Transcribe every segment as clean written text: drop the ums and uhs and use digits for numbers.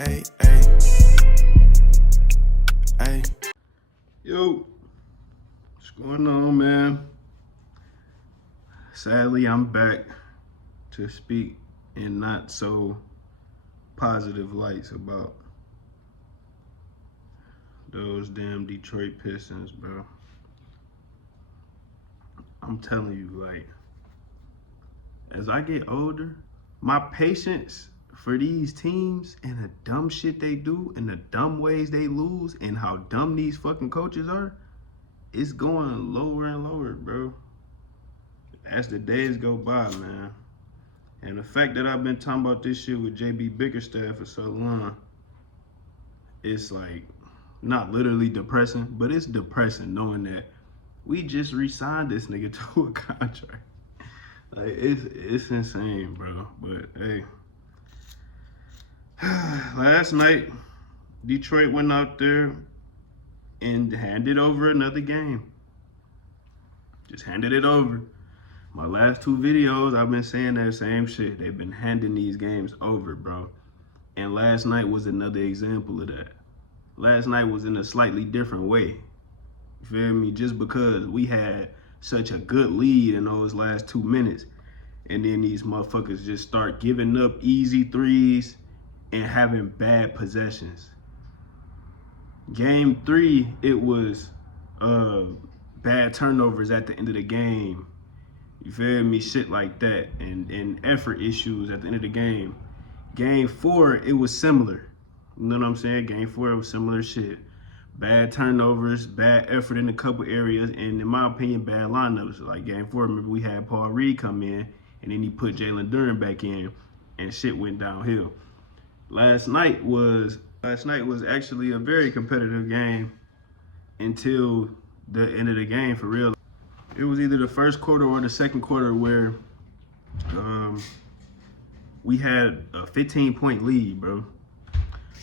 Hey, hey, hey. Yo, what's going on, man? Sadly, I'm back to speak in not so positive lights about those damn Detroit Pistons, bro. I'm telling you, like, as I get older, my patience for these teams and the dumb shit they do and the dumb ways they lose and how dumb these fucking coaches are, it's going lower and lower, bro. As the days go by, man. And the fact that I've been talking about this shit with JB Bickerstaff for so long, it's like not literally depressing, but it's depressing knowing that we just re-signed this nigga to a contract. Like it's insane, bro. But hey, last night Detroit went out there and handed over another game. Just handed it over. My last two videos, I've been saying that same shit. They've been handing these games over, bro. And last night was another example of that. Last night was in a slightly different way. You feel me? Just because we had such a good lead in those last 2 minutes, and then these motherfuckers just start giving up easy threes and having bad possessions. Game 3, it was bad turnovers at the end of the game. You feel me? Shit like that. And effort issues at the end of the game. Game 4, it was similar. You know what I'm saying? Game 4, it was similar shit. Bad turnovers, bad effort in a couple areas, and in my opinion, bad lineups. Like Game 4, remember we had Paul Reed come in, and then he put Jalen Duren back in, and shit went downhill. Last night was actually a very competitive game until the end of the game, for real. It was either the first quarter or the second quarter where we had a 15-point lead, bro.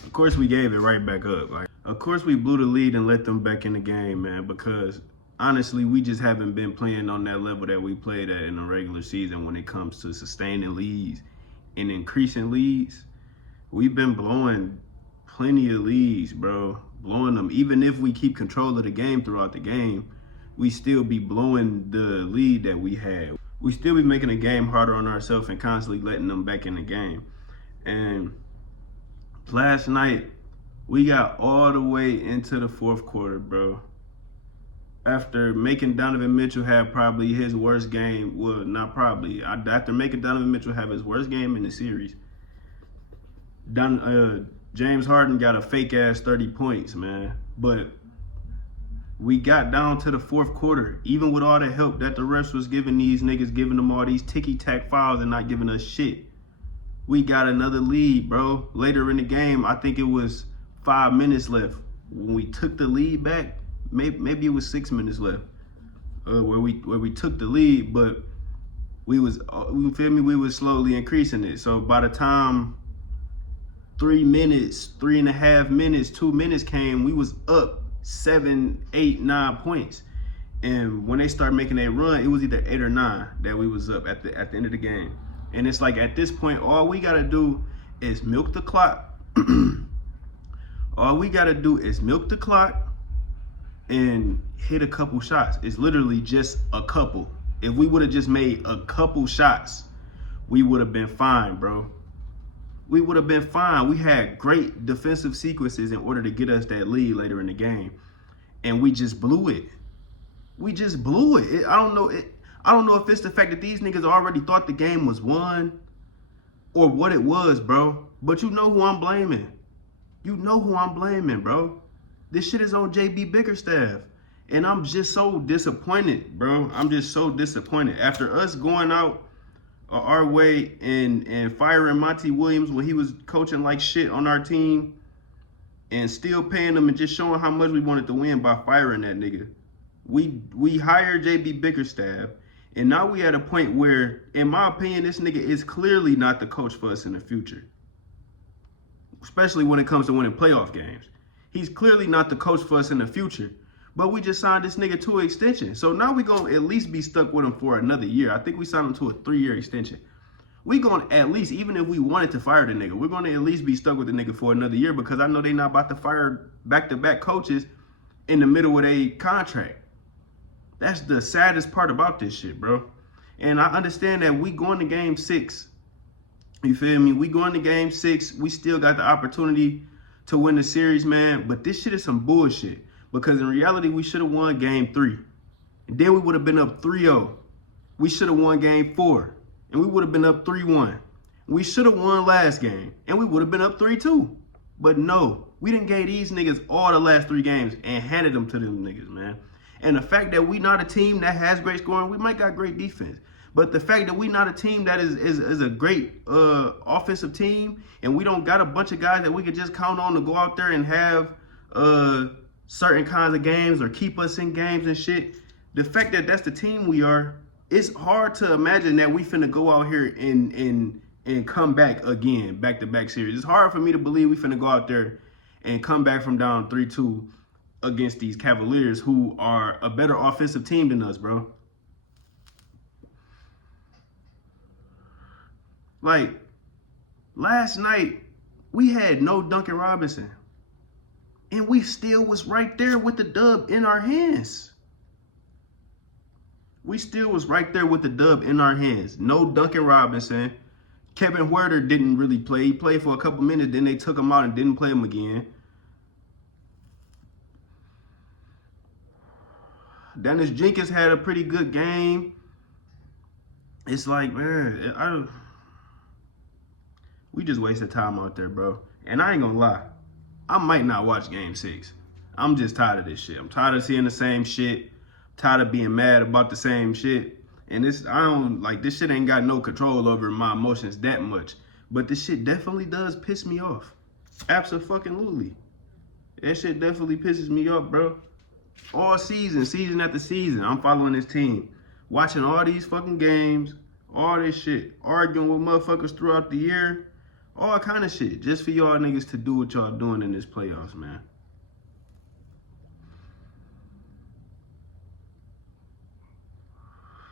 Of course, we gave it right back up. Like, of course, we blew the lead and let them back in the game, man, because honestly, we just haven't been playing on that level that we played at in the regular season when it comes to sustaining leads and increasing leads. We've been blowing plenty of leads, bro. Blowing them. Even if we keep control of the game throughout the game, we still be blowing the lead that we had. We still be making the game harder on ourselves and constantly letting them back in the game. And last night, we got all the way into the fourth quarter, bro. After making Donovan Mitchell have probably his worst game, well, not probably, after making Donovan Mitchell have his worst game in the series, James Harden got a fake-ass 30 points, man. But we got down to the fourth quarter, even with all the help that the refs was giving these niggas, giving them all these ticky-tack fouls and not giving us shit. We got another lead, bro. Later in the game, I think it was 5 minutes left. When we took the lead back, maybe it was 6 minutes left, where we took the lead, but we was, you feel me? We was slowly increasing it. So by the time 3 minutes, 3.5 minutes, 2 minutes came, we was up 7, 8, 9 points. And when they start making a run, it was either 8 or 9 that we was up at the end of the game. And it's like at this point, all we gotta do is milk the clock. All we gotta do is milk the clock and hit a couple shots. It's literally just a couple. If we would have just made a couple shots, we would have been fine, bro. We would have been fine. We had great defensive sequences in order to get us that lead later in the game. And we just blew it. We just blew it. I don't know if it's the fact that these niggas already thought the game was won or what it was, bro. But you know who I'm blaming. You know who I'm blaming, bro. This shit is on JB Bickerstaff. And I'm just so disappointed, bro. I'm just so disappointed. After us going out our way and firing Monty Williams when he was coaching like shit on our team and still paying them and just showing how much we wanted to win by firing that nigga. We hired JB Bickerstaff, and now we at a point where, in my opinion, this nigga is clearly not the coach for us in the future. Especially when it comes to winning playoff games. He's clearly not the coach for us in the future. But we just signed this nigga to an extension. So now we gonna at least be stuck with him for another year. I think we signed him to a 3-year extension. we going to at least, even if we wanted to fire the nigga, we're going to at least be stuck with the nigga for another year because I know they not about to fire back-to-back coaches in the middle of their contract. That's the saddest part about this shit, bro. And I understand that we going to game 6. You feel me? We going to game 6. We still got the opportunity to win the series, man. But this shit is some bullshit. Because in reality, we should have won game 3. And then we would have been up 3-0. We should have won game 4. And we would have been up 3-1. We should have won last game. And we would have been up 3-2. But no, we didn't give these niggas all the last 3 games and handed them to them niggas, man. And the fact that we not a team that has great scoring, we might got great defense. But the fact that we not a team that is a great offensive team, and we don't got a bunch of guys that we could just count on to go out there and have certain kinds of games or keep us in games and shit. The fact that that's the team we are, it's hard to imagine that we finna go out here and come back again, back-to-back series. It's hard for me to believe we finna go out there and come back from down 3-2 against these Cavaliers who are a better offensive team than us, bro. Like, last night, we had no Duncan Robinson. And we still was right there with the dub in our hands. We still was right there with the dub in our hands. No Duncan Robinson. Kevin Huerter didn't really play. He played for a couple minutes, then they took him out and didn't play him again. Dennis Jenkins had a pretty good game. It's like, man, we just wasted time out there, bro. And I ain't gonna lie, I might not watch game 6. I'm just tired of this shit. I'm tired of seeing the same shit. Tired of being mad about the same shit. And this shit ain't got no control over my emotions that much. But this shit definitely does piss me off. Abso-fucking-lutely. That shit definitely pisses me off, bro. All season after season, I'm following this team. Watching all these fucking games, all this shit. Arguing with motherfuckers throughout the year. All kind of shit. Just for y'all niggas to do what y'all doing in this playoffs, man.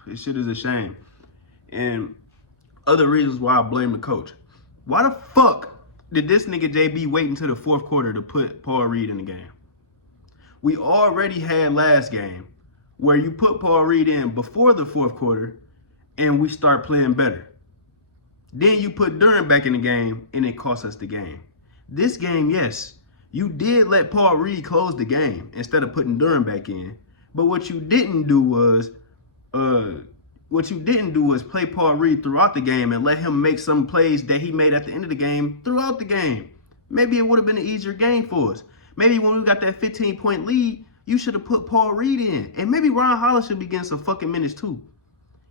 This shit is a shame. And other reasons why I blame the coach. Why the fuck did this nigga JB wait until the 4th quarter to put Paul Reed in the game? We already had last game where you put Paul Reed in before the 4th quarter and we start playing better. Then you put Duren back in the game and it cost us the game. This game, yes, you did let Paul Reed close the game instead of putting Duren back in. But what you didn't do was play Paul Reed throughout the game and let him make some plays that he made at the end of the game throughout the game. Maybe it would have been an easier game for us. Maybe when we got that 15-point lead, you should have put Paul Reed in. And maybe Ron Hollis should be getting some fucking minutes too.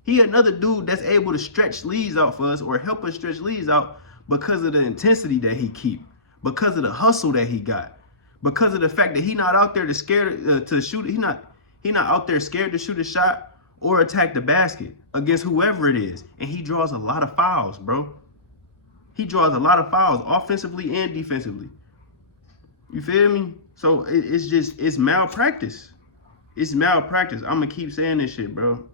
He another dude that's able to stretch leads out for us or help us stretch leads out because of the intensity that he keep, because of the hustle that he got, because of the fact that he not out there to shoot. He not out there scared to shoot a shot or attack the basket against whoever it is. And he draws a lot of fouls, bro. He draws a lot of fouls offensively and defensively. You feel me? So it's malpractice. It's malpractice. I'm going to keep saying this shit, bro.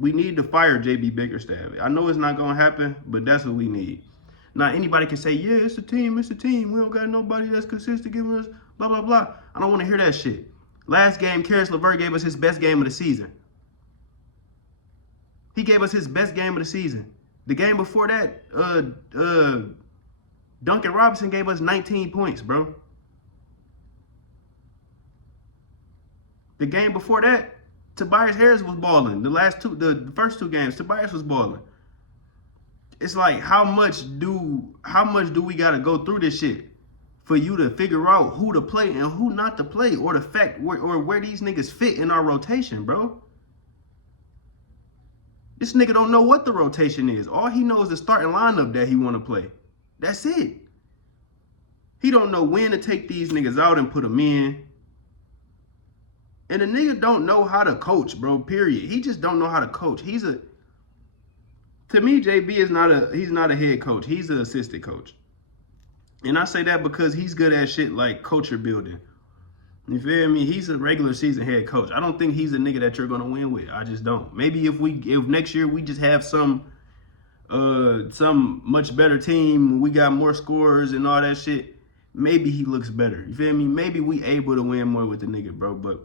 We need to fire JB Bickerstaff. I know it's not going to happen, but that's what we need. Now, anybody can say, yeah, it's a team. We don't got nobody that's consistent giving us blah, blah, blah. I don't want to hear that shit. Last game, Karis LeVert gave us his best game of the season. He gave us his best game of the season. The game before that, Duncan Robinson gave us 19 points, bro. The game before that, Tobias Harris was balling. The first 2 games, Tobias was balling. It's like how much do we gotta go through this shit for you to figure out who to play and who not to play, or the fact where these niggas fit in our rotation, bro? This nigga don't know what the rotation is. All he knows is the starting lineup that he want to play. That's it. He don't know when to take these niggas out and put them in. And the nigga don't know how to coach, bro, period. He just don't know how to coach. To me, JB he's not a head coach. He's an assistant coach. And I say that because he's good at shit like culture building. You feel me? He's a regular season head coach. I don't think he's a nigga that you're gonna win with. I just don't. Maybe if next year we just have some some much better team, we got more scorers and all that shit, maybe he looks better. You feel me? Maybe we able to win more with the nigga, bro. But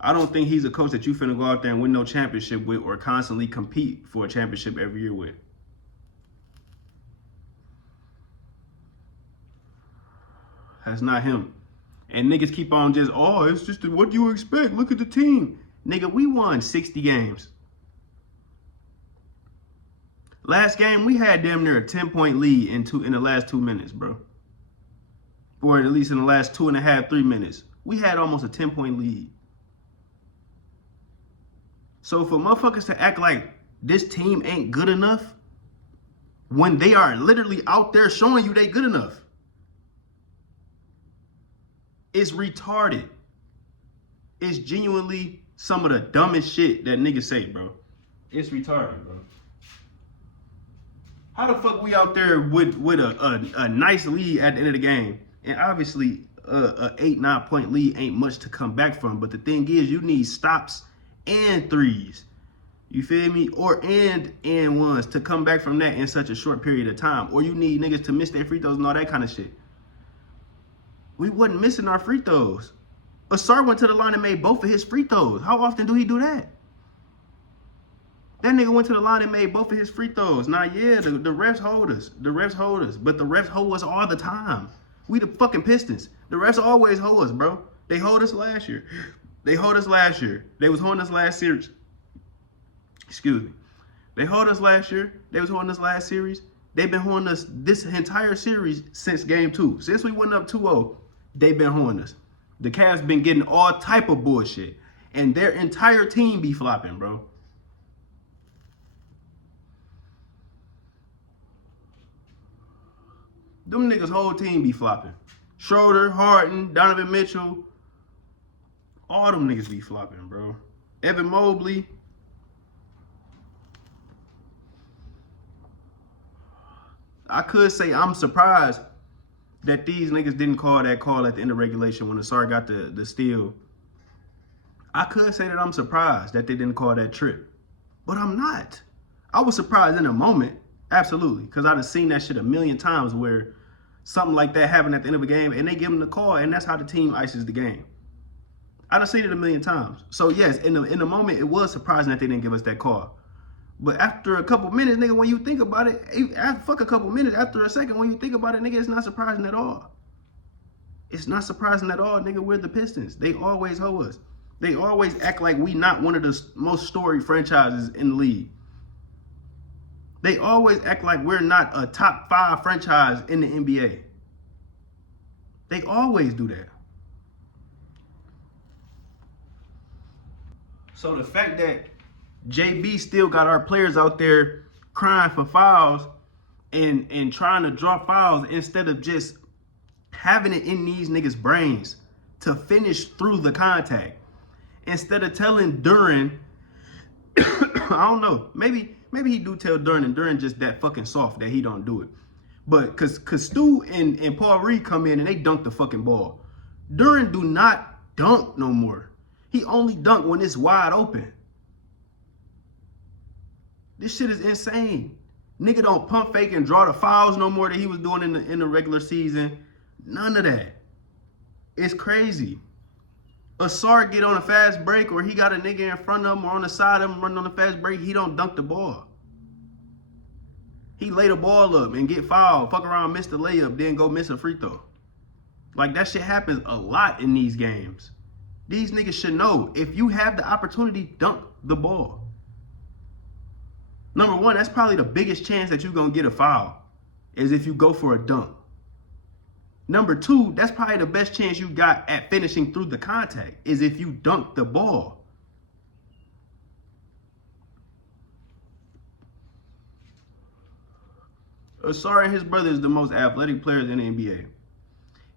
I don't think he's a coach that you finna go out there and win no championship with or constantly compete for a championship every year with. That's not him. And niggas keep on just, oh, it's just what do you expect? Look at the team. Nigga, we won 60 games. Last game, we had damn near a 10-point lead in the last 2 minutes, bro. Or at least in the last 2.5, 3 minutes. We had almost a 10-point lead. So for motherfuckers to act like this team ain't good enough when they are literally out there showing you they good enough, it's retarded. It's genuinely some of the dumbest shit that niggas say, bro. It's retarded, bro. How the fuck we out there with a nice lead at the end of the game? And obviously, a 8-9 point lead ain't much to come back from. But the thing is, you need stops and threes. You feel me? Or and ones to come back from that in such a short period of time. Or you need niggas to miss their free throws and all that kind of shit. We wasn't missing our free throws. Asar went to the line and made both of his free throws. How often do he do that? That nigga went to the line and made both of his free throws. Now, yeah, the refs hold us. The refs hold us. But the refs hold us all the time. We the fucking Pistons. The refs always hold us, bro. They hold us last year. They hold us last year. They was holding us last series. Excuse me. They hold us last year. They was holding us last series. They've been holding us this entire series since game 2. Since we went up 2-0, they've been holding us. The Cavs been getting all type of bullshit. And their entire team be flopping, bro. Them niggas' whole team be flopping. Schroeder, Harden, Donovan Mitchell. All them niggas be flopping, bro. Evan Mobley. I could say I'm surprised that these niggas didn't call that call at the end of regulation when Asar got the steal. I could say that I'm surprised that they didn't call that trip. But I'm not. I was surprised in a moment. Absolutely. Because I'd have seen that shit a million times where something like that happened at the end of a game and they give them the call and that's how the team ices the game. I'd have seen it a million times. So yes, in the moment, it was surprising that they didn't give us that call. But after a couple minutes, nigga, when you think about it, fuck a couple minutes, after a second, when you think about it, nigga, it's not surprising at all. It's not surprising at all, nigga. We're the Pistons. They always hold us. They always act like we not one of the most storied franchises in the league. They always act like we're not a top 5 franchise in the NBA. They always do that. So the fact that JB still got our players out there crying for fouls and trying to draw fouls instead of just having it in these niggas' brains to finish through the contact. Instead of telling Duran, I don't know, maybe he do tell Duran and Duran just that fucking soft that he don't do it. But cause Stu and Paul Reed come in and they dunk the fucking ball. Duran do not dunk no more. He only dunk when it's wide open. This shit is insane. Nigga don't pump fake and draw the fouls no more that he was doing in the regular season. None of that. It's crazy. Asar get on a fast break or he got a nigga in front of him or on the side of him running on a fast break, he don't dunk the ball. He lay the ball up and get fouled, fuck around, miss the layup, then go miss a free throw. Like that shit happens a lot in these games. These niggas should know, if you have the opportunity, dunk the ball. Number one, that's probably the biggest chance that you're going to get a foul, is if you go for a dunk. Number two, that's probably the best chance you got at finishing through the contact, is if you dunk the ball. Asar and his brother is the most athletic players in the NBA.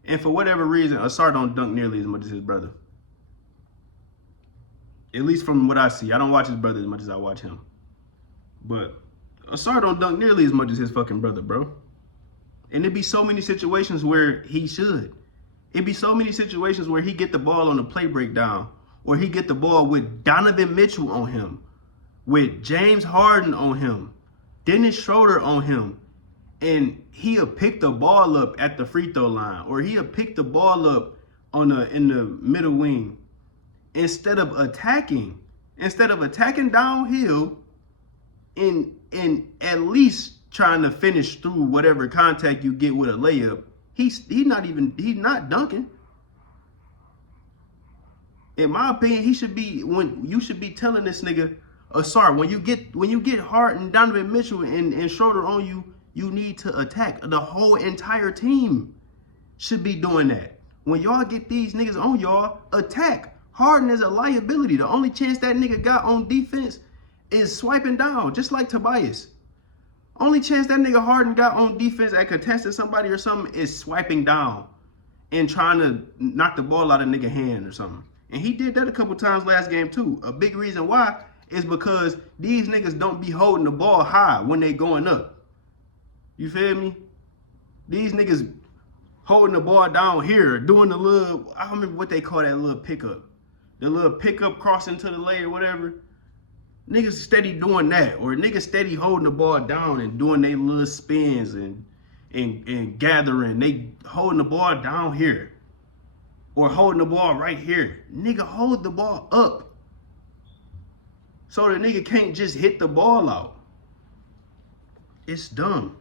And for whatever reason, Asar don't dunk nearly as much as his brother. At least from what I see. I don't watch his brother as much as I watch him. But Asar don't dunk nearly as much as his fucking brother, bro. And it'd be so many situations where he should. It'd be so many situations where he get the ball on the play breakdown, or he get the ball with Donovan Mitchell on him, with James Harden on him, Dennis Schroeder on him, and he'll pick the ball up at the free throw line, or he'll pick the ball up in the middle wing instead of attacking downhill and at least trying to finish through whatever contact you get with a layup. He's not dunking. In my opinion, you should be telling this nigga, sorry, when you get Hart and Donovan Mitchell and Schroeder on you, you need to attack. The whole entire team should be doing that. When y'all get these niggas on y'all, attack. Harden is a liability. The only chance that nigga got on defense is swiping down, just like Tobias. Only chance that nigga Harden got on defense at contesting somebody or something is swiping down and trying to knock the ball out of nigga hand or something. And he did that a couple times last game too. A big reason why is because these niggas don't be holding the ball high when they going up. You feel me? These niggas holding the ball down here, doing the little, I don't remember what they call that little pickup. The little pickup crossing to the lane or whatever. Niggas steady doing that. Or niggas steady holding the ball down and doing their little spins and gathering. They holding the ball down here. Or holding the ball right here. Nigga, hold the ball up. So the nigga can't just hit the ball out. It's dumb.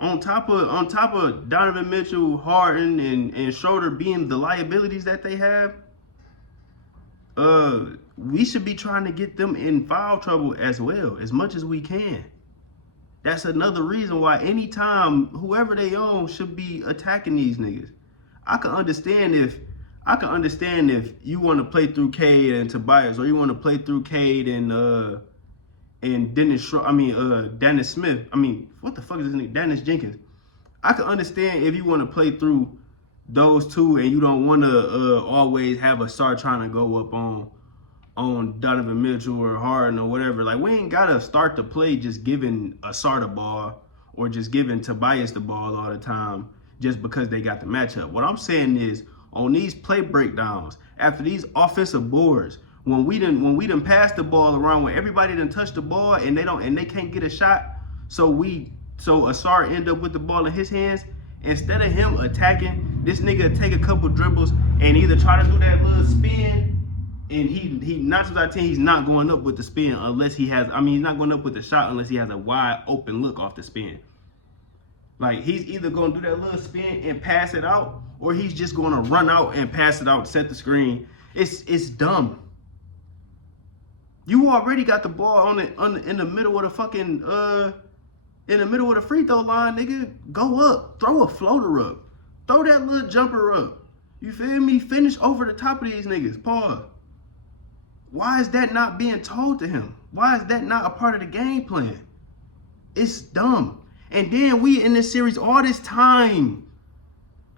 On top of Donovan Mitchell, Harden, and Schroeder being the liabilities that they have, we should be trying to get them in foul trouble as well, as much as we can. That's another reason why anytime whoever they own should be attacking these niggas. I can understand if you want to play through Cade and Tobias, or you want to play through Cade and Dennis Smith. What the fuck is this nigga? Dennis Jenkins. I can understand if you want to play through those two and you don't want to always have a start trying to go up on Donovan Mitchell or Harden or whatever. Like, we ain't gotta start the play just giving a Sar the ball or just giving Tobias the ball all the time just because they got the matchup. What I'm saying is, on these play breakdowns, after these offensive boards, when we done pass the ball around, when everybody done touch the ball and they can't get a shot, so Asar end up with the ball in his hands, instead of him attacking, this nigga take a couple dribbles and either try to do that little spin, and he 9 times out of 10 he's not going up with the spin unless he has, he's not going up with the shot unless he has a wide open look off the spin. Like, he's either going to do that little spin and pass it out, or he's just going to run out and pass it out, set the screen. It's dumb. You already got the ball in the middle of the fucking in the middle of the free throw line, nigga. Go up, throw a floater up, throw that little jumper up. You feel me? Finish over the top of these niggas. Pause. Why is that not being told to him? Why is that not a part of the game plan? It's dumb. And then we in this series all this time.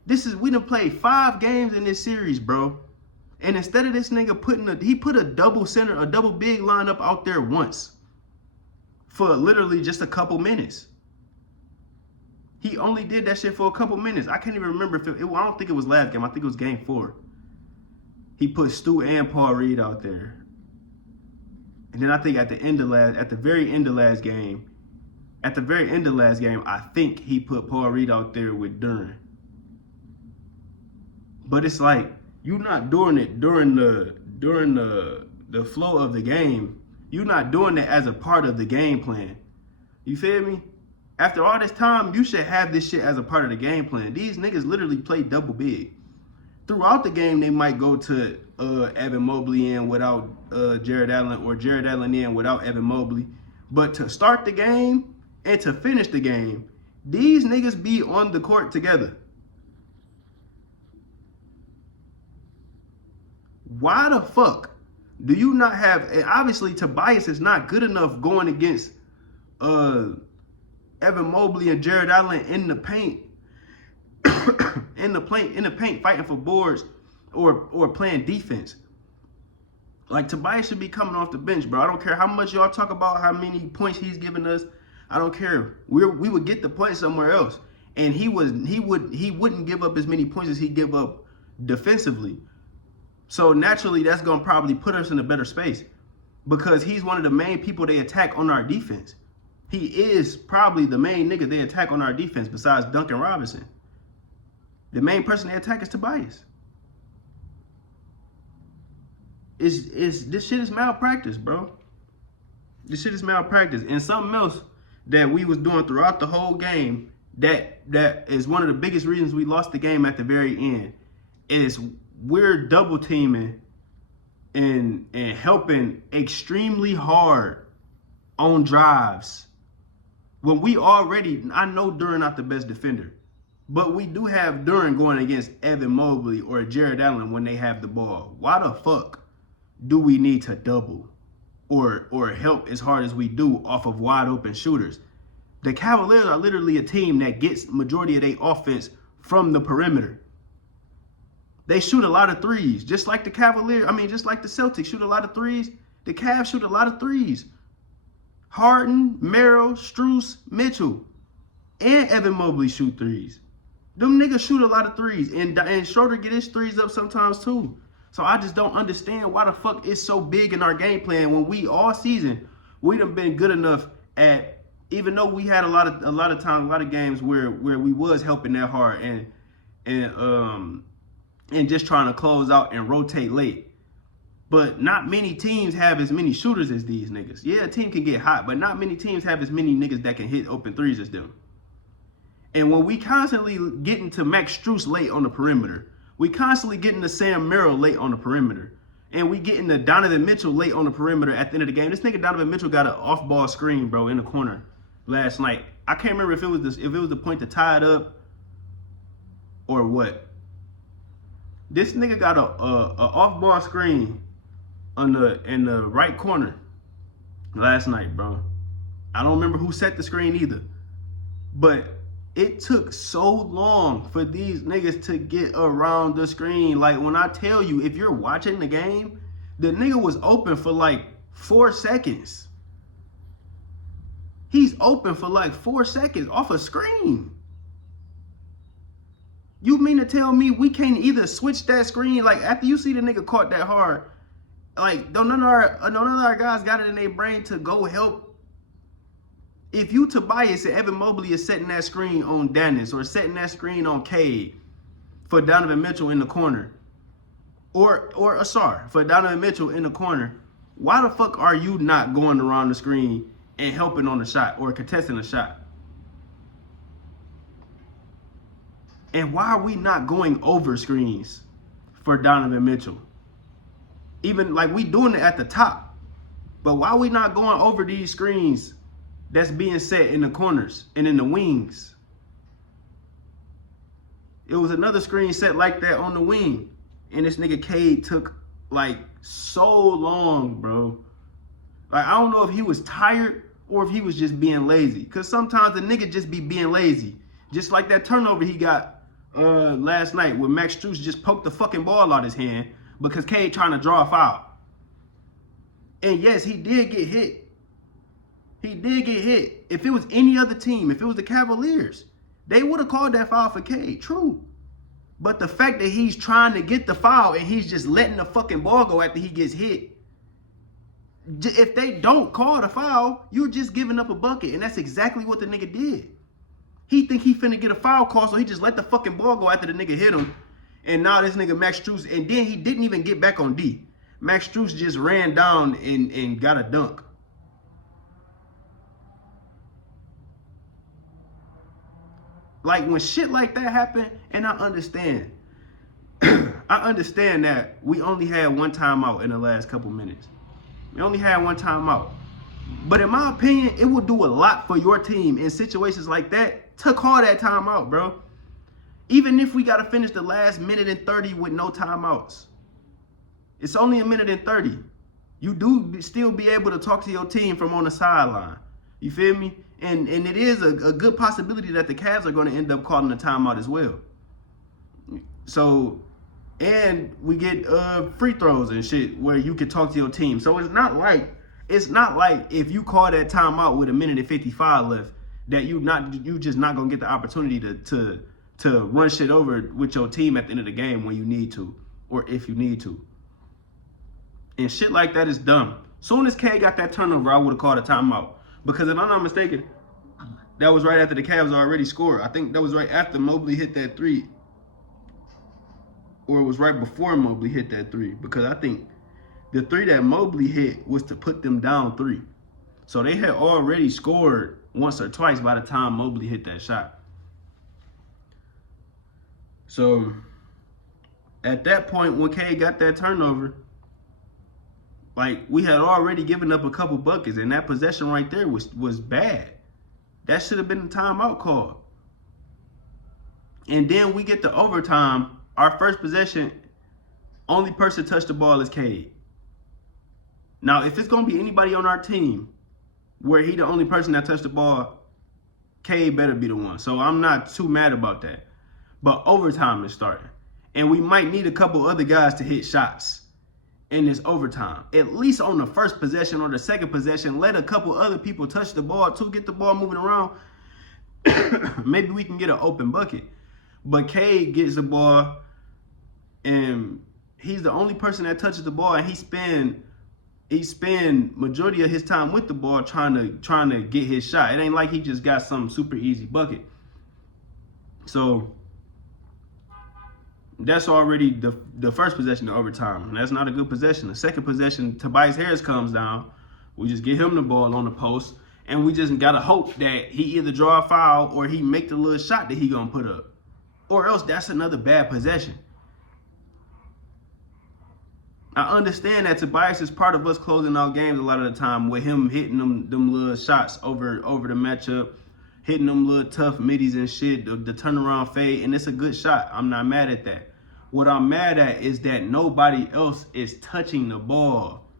We done played 5 games in this series, bro. And instead of this nigga he put a double big lineup out there once for literally just a couple minutes. He only did that shit for a couple minutes. I can't even remember I don't think it was last game. I think it was game 4. He put Stu and Paul Reed out there. And then I think at the very end of last game, I think he put Paul Reed out there with Duren. But it's like, you're not doing it during the flow of the game. You're not doing it as a part of the game plan. You feel me? After all this time, you should have this shit as a part of the game plan. These niggas literally play double big. Throughout the game, they might go to Evan Mobley in without Jared Allen, or Jared Allen in without Evan Mobley. But to start the game and to finish the game, these niggas be on the court together. Why the fuck do you not have? Obviously, Tobias is not good enough going against Evan Mobley and Jared Allen in the paint, in the paint, fighting for boards or playing defense. Like, Tobias should be coming off the bench, bro. I don't care how much y'all talk about how many points he's giving us. I don't care. We would get the points somewhere else, and he wouldn't give up as many points as he give up defensively. So naturally, that's gonna probably put us in a better space. because he's one of the main people they attack on our defense. He is probably the main nigga they attack on our defense besides Duncan Robinson. The main person they attack is Tobias. This shit is malpractice, bro. This shit is malpractice. And something else that we was doing throughout the whole game that is one of the biggest reasons we lost the game at the very end is we're double teaming and helping extremely hard on drives. When we already, I know Duren not the best defender, but we do have Duren going against Evan Mobley or Jared Allen when they have the ball. Why the fuck do we need to double or help as hard as we do off of wide open shooters? The Cavaliers are literally a team that gets majority of their offense from the perimeter. They shoot a lot of threes, just like the just like the Celtics shoot a lot of threes. The Cavs shoot a lot of threes. Harden, Merrill, Strus, Mitchell, and Evan Mobley shoot threes. Them niggas shoot a lot of threes, and Schroeder get his threes up sometimes too. So I just don't understand why the fuck it's so big in our game plan when we all season we done been good enough at, even though we had a lot of games where we was helping that hard and just trying to close out and rotate late. But not many teams have as many shooters as these niggas. Yeah, a team can get hot, but not many teams have as many niggas that can hit open threes as them. And when we constantly getting to Max Strus late on the perimeter, we constantly getting to Sam Merrill late on the perimeter, and we getting to Donovan Mitchell late on the perimeter at the end of the game. This nigga Donovan Mitchell got an off-ball screen, bro, in the corner last night. I can't remember if it was the point to tie it up or what. This nigga got a off-ball screen in the right corner last night, bro. I don't remember who set the screen either, but it took so long for these niggas to get around the screen. Like, when I tell you, if you're watching the game, the nigga was open for like 4 seconds. He's open for like 4 seconds off a screen. You mean to tell me we can't either switch that screen, like after you see the nigga caught that hard, like none of our guys got it in their brain to go help? If you Tobias and Evan Mobley is setting that screen on Dennis or setting that screen on Cade for Donovan Mitchell in the corner, or Asar for Donovan Mitchell in the corner, why the fuck are you not going around the screen and helping on the shot or contesting the shot? And why are we not going over screens for Donovan Mitchell? Even like we doing it at the top, but why are we not going over these screens that's being set in the corners and in the wings? It was another screen set like that on the wing, and this nigga Cade took like so long, bro. Like, I don't know if he was tired or if he was just being lazy, because sometimes the nigga just be being lazy. Just like that turnover he got last night where Max Strus just poked the fucking ball out his hand because Cade trying to draw a foul. And yes, he did get hit. He did get hit. If it was any other team, if it was the Cavaliers, they would have called that foul for Cade. True. But the fact that he's trying to get the foul and he's just letting the fucking ball go after he gets hit, if they don't call the foul, you're just giving up a bucket. And that's exactly what the nigga did. He think he finna get a foul call, so he just let the fucking ball go after the nigga hit him. And now this nigga Max Strus, and then he didn't even get back on D. Max Strus just ran down and got a dunk. Like, when shit like that happen, and I understand. I understand that we only had one timeout in the last couple minutes. We only had one timeout. But in my opinion, it would do a lot for your team in situations like that to call that timeout, bro. Even if we got to finish the last minute and 30 with no timeouts. It's only a minute and 30. You do still be able to talk to your team from on the sideline. You feel me? And it is a good possibility that the Cavs are going to end up calling a timeout as well. So, and we get free throws and shit where you can talk to your team. So it's not like if you call that timeout with a minute and 55 left that you just not gonna get the opportunity to run shit over with your team at the end of the game when you need to, or if you need to. And shit like that is dumb. Soon as K got that turnover, I would have called a timeout. Because if I'm not mistaken, that was right after the Cavs already scored. I think that was right after Mobley hit that three. Or it was right before Mobley hit that three. Because I think the three that Mobley hit was to put them down 3. So they had already scored once or twice by the time Mobley hit that shot. So at that point, when K got that turnover, like, we had already given up a couple buckets, and that possession right there was bad. That should have been a timeout call. And then we get to overtime. Our first possession, only person touched the ball is Cade. Now, if it's going to be anybody on our team where he the only person that touched the ball, Cade better be the one. So I'm not too mad about that. But overtime is starting. And we might need a couple other guys to hit shots in this overtime. At least on the first possession or the second possession, let a couple other people touch the ball to get the ball moving around. Maybe we can get an open bucket. But Cade gets the ball, and he's the only person that touches the ball, and he spend majority of his time with the ball trying to get his shot. It ain't like he just got some super easy bucket. So that's already the first possession of overtime. And that's not a good possession. The second possession, Tobias Harris comes down. We just get him the ball on the post, and we just got to hope that he either draw a foul or he make the little shot that he going to put up. Or else that's another bad possession. I understand that Tobias is part of us closing out games a lot of the time with him hitting them little shots over the matchup, hitting them little tough middies and shit, the turnaround fade, and it's a good shot. I'm not mad at that. What I'm mad at is that nobody else is touching the ball.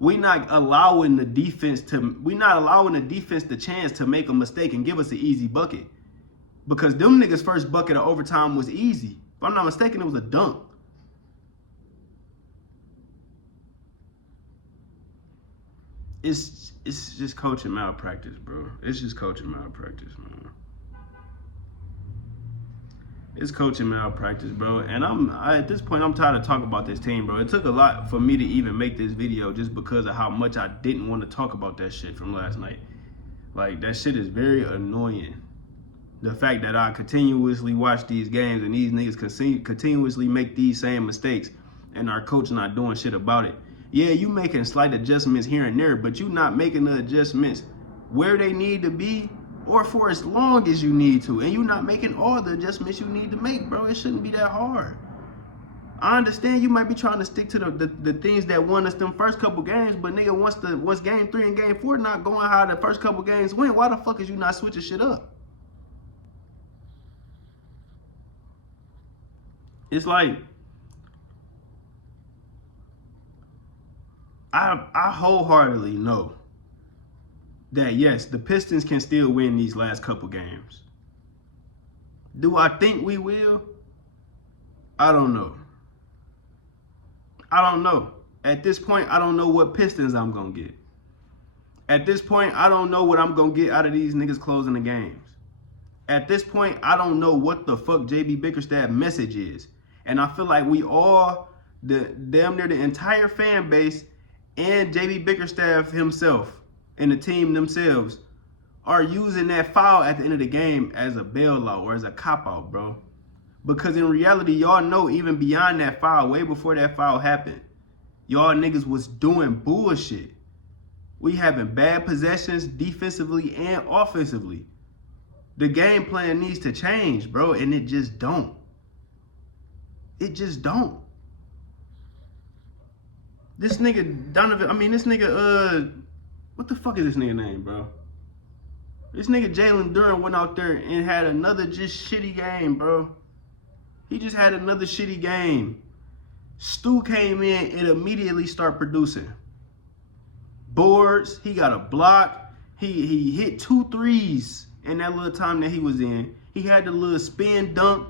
We're not allowing the defense the chance to make a mistake and give us an easy bucket. Because them niggas' first bucket of overtime was easy. If I'm not mistaken, it was a dunk. It's just coaching malpractice, bro. It's just coaching malpractice, man. It's coaching malpractice, bro. And at this point, I'm tired of talking about this team, bro. It took a lot for me to even make this video just because of how much I didn't want to talk about that shit from last night. Like, that shit is very annoying. The fact that I continuously watch these games and these niggas continuously make these same mistakes and our coach not doing shit about it. Yeah, you making slight adjustments here and there, but you not making the adjustments where they need to be or for as long as you need to. And you not making all the adjustments you need to make, bro. It shouldn't be that hard. I understand you might be trying to stick to the things that won us them first couple games, but nigga, once game 3 and game 4 not going how the first couple games went, why the fuck is you not switching shit up? It's like, I wholeheartedly know that, yes, the Pistons can still win these last couple games. Do I think we will? I don't know. At this point, I don't know what Pistons I'm going to get. At this point, I don't know what I'm going to get out of these niggas closing the games. At this point, I don't know what the fuck JB Bickerstaff message is. And I feel like we all, damn near the entire fan base and JB Bickerstaff himself and the team themselves are using that foul at the end of the game as a bailout or as a cop-out, bro. Because in reality, y'all know even beyond that foul, way before that foul happened, y'all niggas was doing bullshit. We having bad possessions defensively and offensively. The game plan needs to change, bro, and it just don't. It just don't. This nigga Donovan, what the fuck is this nigga name, bro? This nigga Jalen Duren went out there and had another just shitty game, bro. He just had another shitty game. Stu came in and immediately started producing. Boards, he got a block. He hit 2 threes in that little time that he was in. He had the little spin dunk.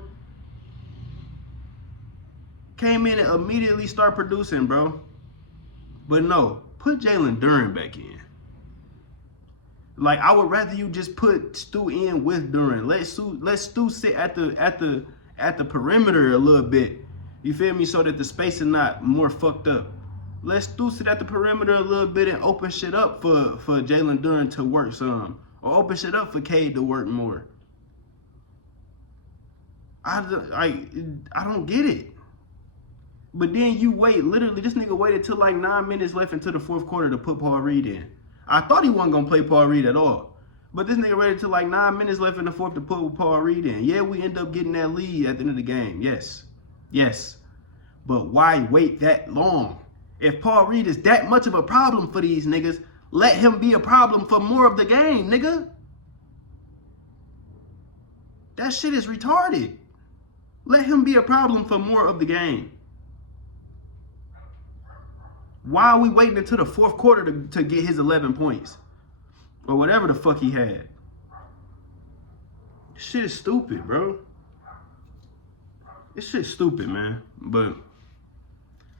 Came in and immediately started producing, bro. But no, put Jalen Duren back in. Like, I would rather you just put Stu in with Duren. Let Stu sit at the perimeter a little bit. You feel me? So that the space is not more fucked up. Let's Deuce it at the perimeter a little bit and open shit up for Jalen Duren to work some. Or open shit up for Cade to work more. I don't get it. But then you wait. Literally, this nigga waited till like 9 minutes left into the fourth quarter to put Paul Reed in. I thought he wasn't going to play Paul Reed at all. But this nigga waited till like 9 minutes left in the fourth to put Paul Reed in. Yeah, we end up getting that lead at the end of the game. Yes. Yes. But why wait that long? If Paul Reed is that much of a problem for these niggas, let him be a problem for more of the game, nigga. That shit is retarded. Let him be a problem for more of the game. Why are we waiting until the fourth quarter to get his 11 points? Or whatever the fuck he had. This shit is stupid, bro. This shit's stupid, man. But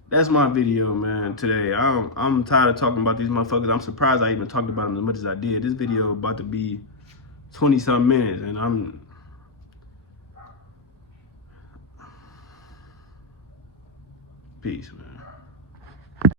that's my video, man, today. I'm tired of talking about these motherfuckers. I'm surprised I even talked about them as much as I did. This video about to be 20-something minutes, and I'm... Peace, man.